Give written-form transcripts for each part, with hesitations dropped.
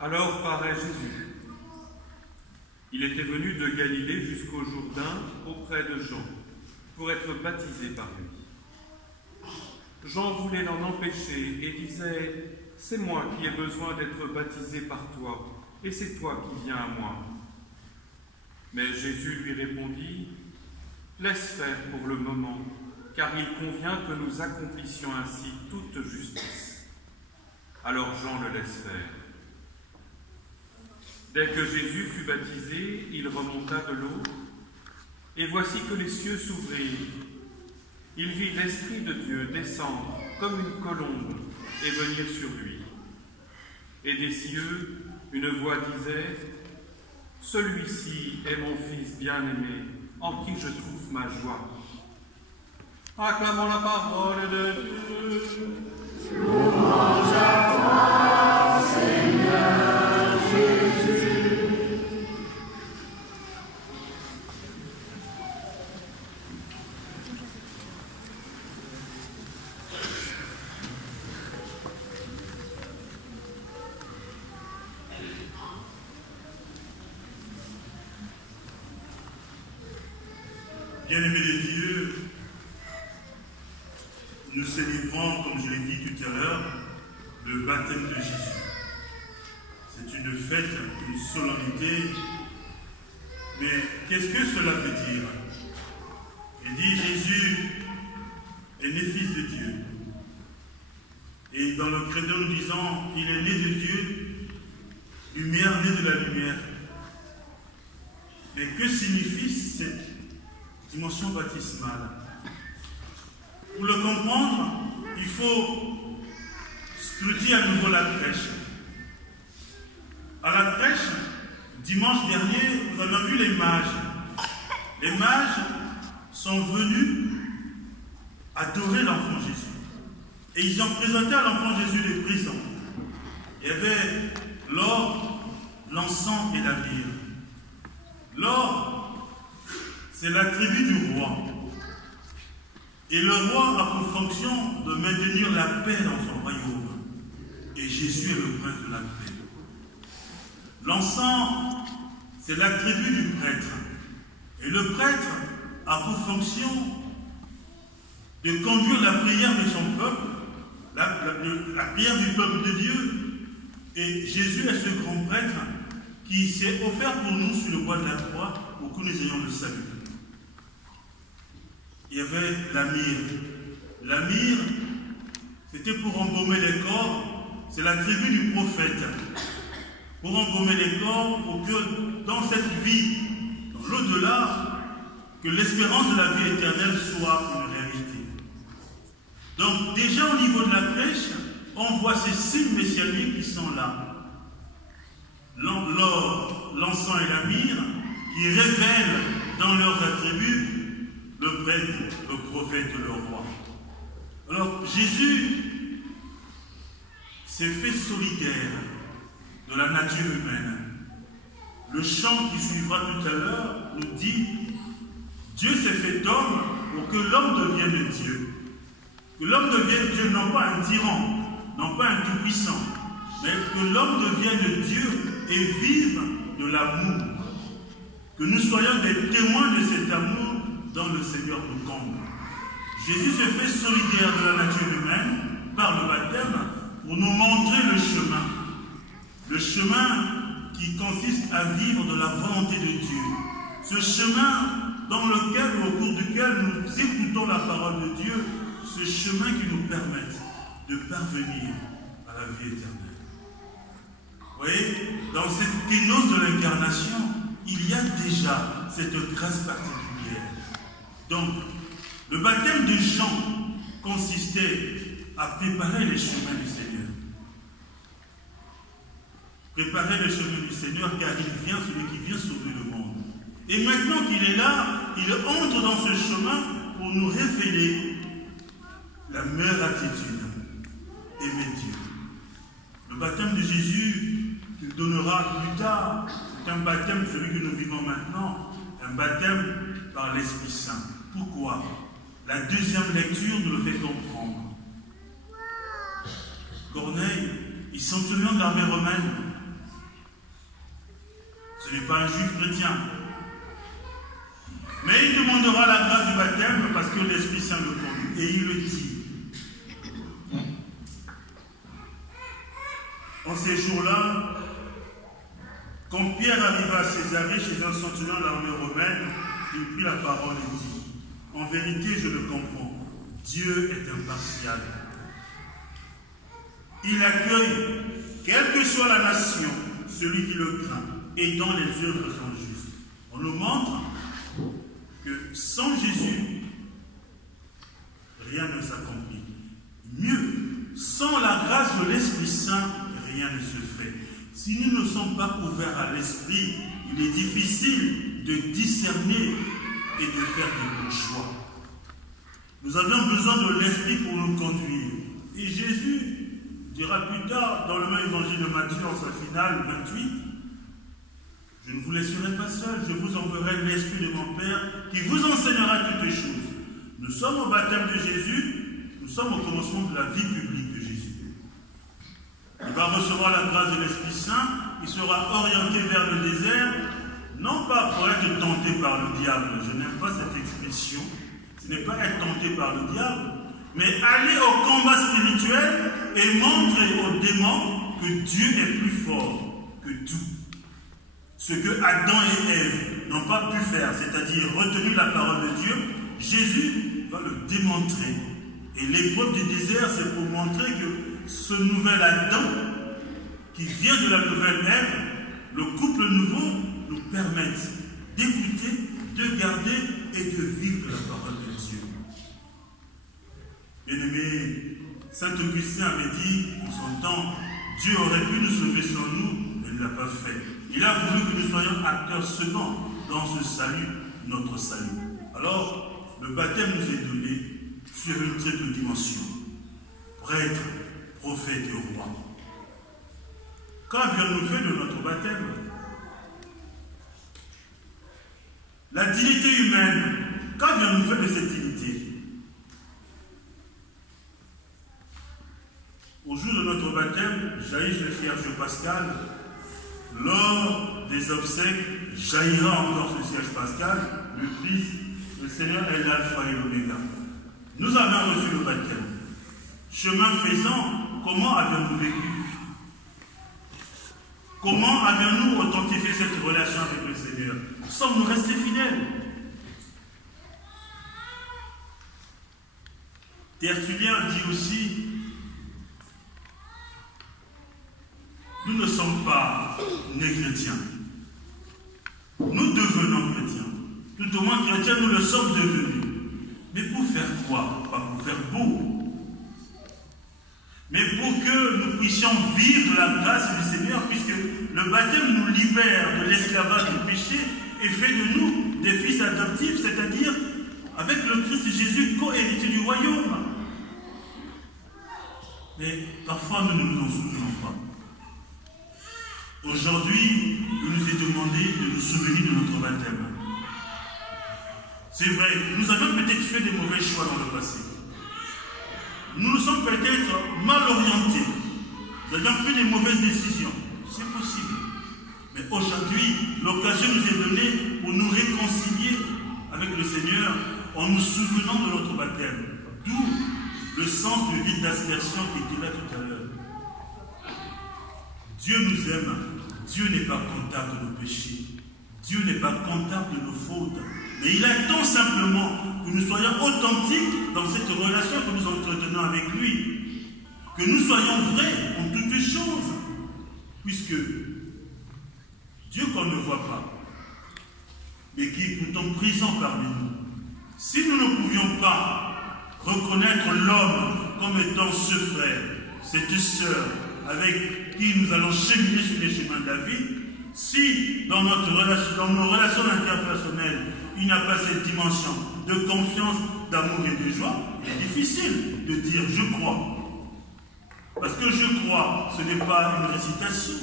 Alors paraît Jésus. Il était venu de Galilée jusqu'au Jourdain auprès de Jean, pour être baptisé par lui. Jean voulait l'en empêcher et disait « C'est moi qui ai besoin d'être baptisé par toi, et c'est toi qui viens à moi. » Mais Jésus lui répondit « Laisse faire pour le moment, car il convient que nous accomplissions ainsi toute justice. » Alors Jean le laisse faire. Dès que Jésus fut baptisé, il remonta de l'eau, et voici que les cieux s'ouvrirent. Il vit l'Esprit de Dieu descendre comme une colombe et venir sur lui. Et des cieux, une voix disait « Celui-ci est mon Fils bien-aimé, en qui je trouve ma joie. » Acclamons la parole de Dieu. Louange à toi, Seigneur Jésus. Bien-aimés de Dieu, nous célébrons, comme je l'ai dit tout à l'heure, le baptême de Jésus. C'est une fête, une solennité, mais qu'est-ce que cela veut dire? Il dit Jésus est né fils de Dieu. Et dans le credo, nous disons il est né de Dieu, lumière née de la lumière. Mais que signifie cette dimension baptismale? Pour le comprendre, il faut scruter à nouveau la crèche. À la crèche, dimanche dernier, nous avons vu les mages. Les mages sont venus adorer l'enfant Jésus. Et ils ont présenté à l'enfant Jésus les présents. Il y avait l'or, l'encens et la lyre. L'or, c'est l'attribut du roi. Et le roi a pour fonction de maintenir la paix dans son royaume. Et Jésus est le prince de la paix. L'encens, c'est l'attribut du prêtre. Et le prêtre a pour fonction de conduire la prière de son peuple, la prière du peuple de Dieu. Et Jésus est ce grand prêtre qui s'est offert pour nous sur le bois de la croix pour que nous ayons le salut. Il y avait la myrrhe. La myrrhe, c'était pour embaumer les corps, c'est l'attribut du prophète. Pour embaumer les corps, pour que dans cette vie, dans l'au-delà, que l'espérance de la vie éternelle soit une réalité. Donc déjà au niveau de la crèche, on voit ces signes messianiques qui sont là. L'or, l'encens et la myrrhe, qui révèlent dans leurs attributs le prêtre, le prophète, le roi. Alors Jésus s'est fait solidaire de la nature humaine. Le chant qui suivra tout à l'heure nous dit Dieu s'est fait homme pour que l'homme devienne Dieu. Que l'homme devienne Dieu, non pas un tyran, non pas un tout-puissant, mais que l'homme devienne Dieu et vive de l'amour. Que nous soyons des témoins de cet amour dont le Seigneur nous comble. Jésus se fait solidaire de la nature humaine par le baptême pour nous montrer le chemin. Le chemin qui consiste à vivre de la volonté de Dieu. Ce chemin dans lequel, au cours duquel nous écoutons la parole de Dieu, ce chemin qui nous permet de parvenir à la vie éternelle. Vous voyez, dans cette kénose de l'incarnation, il y a déjà cette grâce particulière. Donc, le baptême de Jean consistait à préparer les chemins du Seigneur. Préparer les chemins du Seigneur, car il vient, celui qui vient sauver le monde. Et maintenant qu'il est là, il entre dans ce chemin pour nous révéler la meilleure attitude, aimer Dieu. Le baptême de Jésus, qu'il donnera plus tard, c'est un baptême, celui que nous vivons maintenant, un baptême par l'Esprit Saint. Pourquoi? La deuxième lecture nous le fait comprendre. Corneille, il centurion de l'armée romaine, Ce n'est pas un juif chrétien. Mais il demandera la grâce du baptême parce que l'Esprit Saint le conduit. Et il le dit. En ces jours-là, quand Pierre arriva à Césarée chez un centurion de l'armée romaine, il prit la parole et dit, « En vérité, je le comprends, Dieu est impartial. Il accueille, quelle que soit la nation, celui qui le craint, et dans les œuvres sont justes. » On nous montre que sans Jésus, rien ne s'accomplit. Mieux, sans la grâce de l'Esprit Saint, rien ne se fait. Si nous ne sommes pas ouverts à l'Esprit, il est difficile de discerner et de faire des bons choix. Nous avions besoin de l'Esprit pour nous conduire. Et Jésus dira plus tard, dans le même évangile de Matthieu, en sa finale 28, « Je ne vous laisserai pas seul, je vous enverrai l'Esprit de mon Père qui vous enseignera toutes les choses. » Nous sommes au baptême de Jésus, nous sommes au commencement de la vie publique de Jésus. Il va recevoir la grâce de l'Esprit Saint, il sera orienté vers le désert, non pas pour être tenté par le diable, je n'aime pas cette expression, ce n'est pas être tenté par le diable, mais aller au combat spirituel et montrer aux démons que Dieu est plus fort que tout. Ce que Adam et Ève n'ont pas pu faire, c'est-à-dire retenir la parole de Dieu, Jésus va le démontrer. Et l'épreuve du désert, c'est pour montrer que ce nouvel Adam, qui vient de la nouvelle Ève, le couple nouveau, nous permette d'écouter, de garder et de vivre de la parole de Dieu. Bien-aimé, Saint Augustin avait dit, en son temps, Dieu aurait pu nous sauver sans nous, mais il ne l'a pas fait. Il a voulu que nous soyons acteurs second dans ce salut, notre salut. Alors, le baptême nous est donné sur une triple dimension. Prêtre, prophète et roi. Qu'avions-nous fait de notre baptême? La dignité humaine, qu'avions-nous fait de cette dignité? Au jour de notre baptême, jaillit le cierge pascal. Lors des obsèques, jaillira encore ce cierge pascal. Le Christ, le Seigneur est l'alpha et l'oméga. Nous avons reçu le baptême. Chemin faisant, comment avions-nous vécu? Comment avions-nous authentifié cette relation avec le Seigneur? Sommes-nous restés fidèles? Tertullien dit aussi, nous ne sommes pas nés chrétiens. Nous devenons chrétiens. Tout au moins chrétiens, nous le sommes devenus. Mais pour faire quoi? Pas pour faire beau. Mais pour que nous puissions vivre la grâce du Seigneur, puisque le baptême nous libère de l'esclavage du péché et fait de nous des fils adoptifs, c'est-à-dire avec le Christ Jésus, co-héritier du royaume. Mais parfois nous ne nous en souvenons pas. Aujourd'hui, il nous est demandé de nous souvenir de notre baptême. C'est vrai, nous avons peut-être fait des mauvais choix dans le passé. Nous nous sommes peut-être mal orientés. Nous avions pris des mauvaises décisions. C'est possible. Mais aujourd'hui, l'occasion nous est donnée pour nous réconcilier avec le Seigneur en nous souvenant de notre baptême. D'où le sens du rite d'aspersion qui était là tout à l'heure. Dieu nous aime. Dieu n'est pas comptable de nos péchés. Dieu n'est pas comptable de nos fautes. Mais il attend simplement que nous soyons authentiques dans cette relation que nous entretenons avec lui. Que nous soyons vrais en toutes choses. Puisque Dieu qu'on ne voit pas, mais qui est pourtant présent parmi nous. Si nous ne pouvions pas reconnaître l'homme comme étant ce frère, cette sœur, avec qui nous allons cheminer sur les chemins de la vie, si dans nos relations interpersonnelles, il n'y a pas cette dimension de confiance, d'amour et de joie, il est difficile de dire « je crois ». Parce que je crois, ce n'est pas une récitation.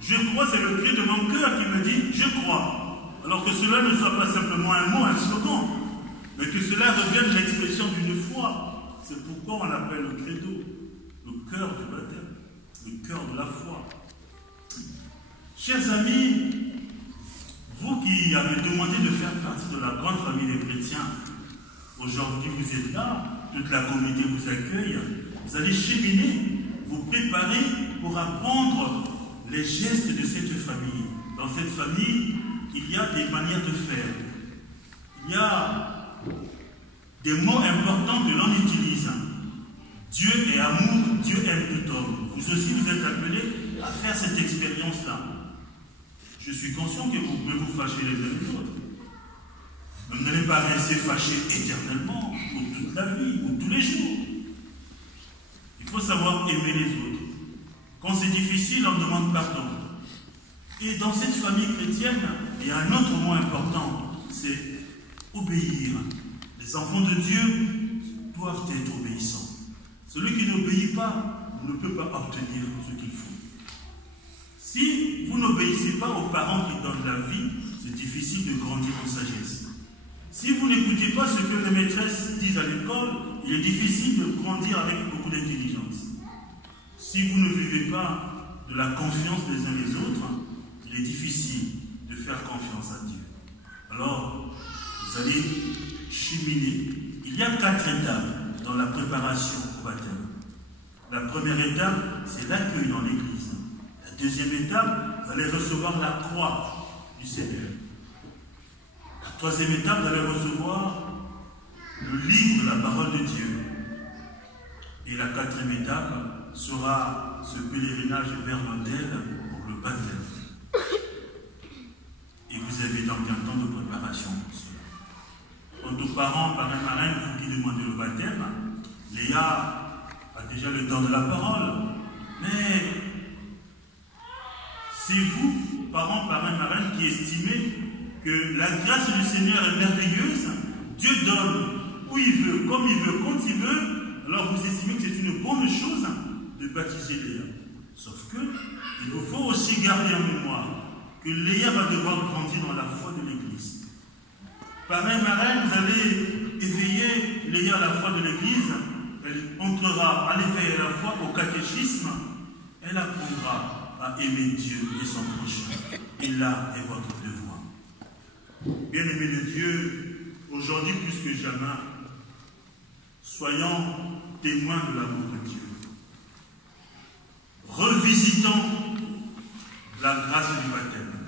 Je crois, c'est le cri de mon cœur qui me dit « je crois ». Alors que cela ne soit pas simplement un mot, un slogan, mais que cela revienne l'expression d'une foi. C'est pourquoi on l'appelle le credo, le cœur du baptême, le cœur de la foi. Chers amis, lui avait demandé de faire partie de la grande famille des chrétiens. Aujourd'hui, vous êtes là, toute la communauté vous accueille. Vous allez cheminer, vous préparer pour apprendre les gestes de cette famille. Dans cette famille, il y a des manières de faire. Il y a des mots importants que l'on utilise. Dieu est amour, Dieu aime tout homme. Vous aussi, vous êtes appelés à faire cette expérience-là. Je suis conscient que vous pouvez vous fâcher les uns les autres. Mais vous n'allez pas rester fâchés éternellement, pour toute la vie, ou tous les jours. Il faut savoir aimer les autres. Quand c'est difficile, on demande pardon. Et dans cette famille chrétienne, il y a un autre mot important, c'est obéir. Les enfants de Dieu doivent être obéissants. Celui qui n'obéit pas ne peut pas obtenir ce qu'il faut. Si vous n'obéissez pas aux parents qui donnent la vie, c'est difficile de grandir en sagesse. Si vous n'écoutez pas ce que les maîtresses disent à l'école, il est difficile de grandir avec beaucoup d'intelligence. Si vous ne vivez pas de la confiance les uns les autres, il est difficile de faire confiance à Dieu. Alors, vous allez cheminer. Il y a 4 étapes dans la préparation au baptême. La première étape, c'est l'accueil dans l'église. La deuxième étape, vous allez recevoir la croix du Seigneur. La troisième étape, vous allez recevoir le livre de la parole de Dieu. Et la quatrième étape sera ce pèlerinage vers l'autel pour le baptême. Et vous avez donc un temps de préparation pour cela. Quant aux parents, parrain, marraine, vous qui demandez le baptême, Léa a déjà le temps de la parole. Mais c'est vous, parents, parrain, marraine, qui estimez que la grâce du Seigneur est merveilleuse. Dieu donne où il veut, comme il veut, quand il veut. Alors vous estimez que c'est une bonne chose de baptiser Léa. Sauf que il vous faut aussi garder en mémoire que Léa va devoir grandir dans la foi de l'Église. Parrain, marraine, vous allez éveiller Léa à la foi de l'Église. Elle entrera à l'éveil à la foi au catéchisme. Elle apprendra à aimer Dieu et son prochain. Et là est votre devoir. Bien-aimés de Dieu, aujourd'hui plus que jamais, soyons témoins de l'amour de Dieu. Revisitons la grâce du baptême.